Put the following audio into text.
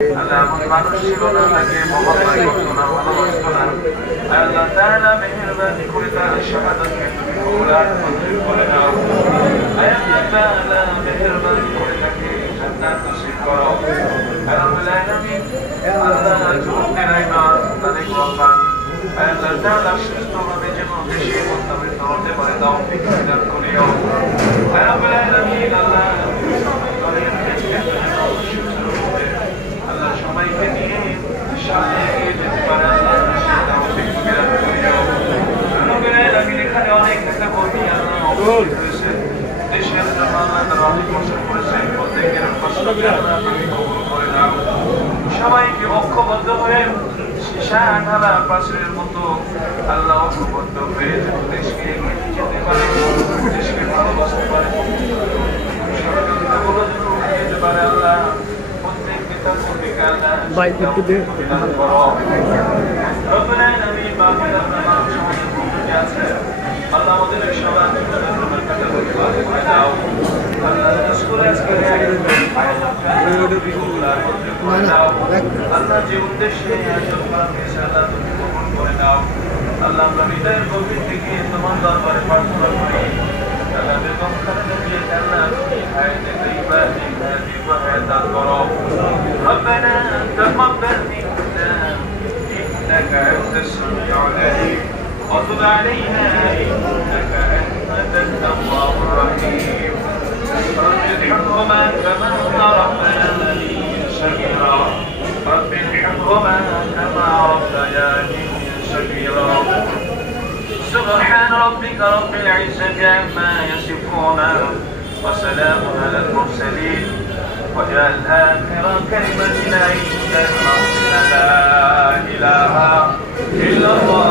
আল্লাহ এমন মানুষ ছিল না তাকে মহব্বত করতো না, ভালোবাসতো না। আল্লাহ তাআলা মেহেরবানি করে তার শাহাদাতকে তুমি কবুল আর মঞ্জুর করে নাও। আল্লাহ তাআলা মেহেরবানি করে তাকে জান্নাত নসিব করো। রব্বুল আলামিন আল্লাহ যুবকের ইমান তাদের কল্যাণ আল্লাহ তাআলা সুস্থভাবে যেন দেশে প্রস্তাবিত হতে পারে তৌফিক দান করিও। রব্বুল আলামিন আল্লাহ সবাইকে নিয়ে সামনে এগিয়ে যেতে পারে আল্লাহ সেই তৌফিক দান করিও। রব্বুল আলামিন এখানে অনেক নেতা কর্মী আল্লাহ উপস্থিত হয়েছে, দেশের জন্য আল্লাহ তারা অনেক কষ্ট করেছেন, প্রত্যেকের কষ্টকে আল্লাহ তুমি কবুল করে নাও। সবাইকে ঐক্যবদ্ধ হয়ে সীসা ঢালা পাশের মতো আল্লাহ ঐক্যবদ্ধ হয়ে যেন দেশকে এগিয়ে যেতে পারে, দেশকে ভালোবাসতে পারে, ষড়যন্ত্রগুলো যেন যেতে পারে আল্লাহ। প্রত্যেক নেতা কর্মীকে আল্লাহ করো। রব্বুল আলামিন বাকির আপনার সমাজের মধ্যে আছে আল্লাহ আমাদের সবার জীবনের কথা করে দাও। আল্লাহ স্কুলে আজকে আল্লাহ যে উদ্দেশ্যে আয়োজন করা হয়েছে আল্লাহ তুমি কবুল করে নাও। আল্লাহ আমরা হৃদয়ের গভীর থেকে তোমার দরবারে প্রার্থনা করি আল্লাহ বেগম খালেদা জিয়াকে আল্লাহ তুমি হায়াতে তাইয়্যিবা নেক হায়াত দান করো। ربنا تقبل منا إنك أنت السميع العليم وتب علينا إنك أنت التواب الرحيم. رب ارحمهما كما ربياني صغيرا رب ارحمهما كما ربياني صغيرا. سبحان ربك رب العزة عما يصفون وسلام على المرسلين وجعل آخر كلمتنا عندك لا إله إلا الله.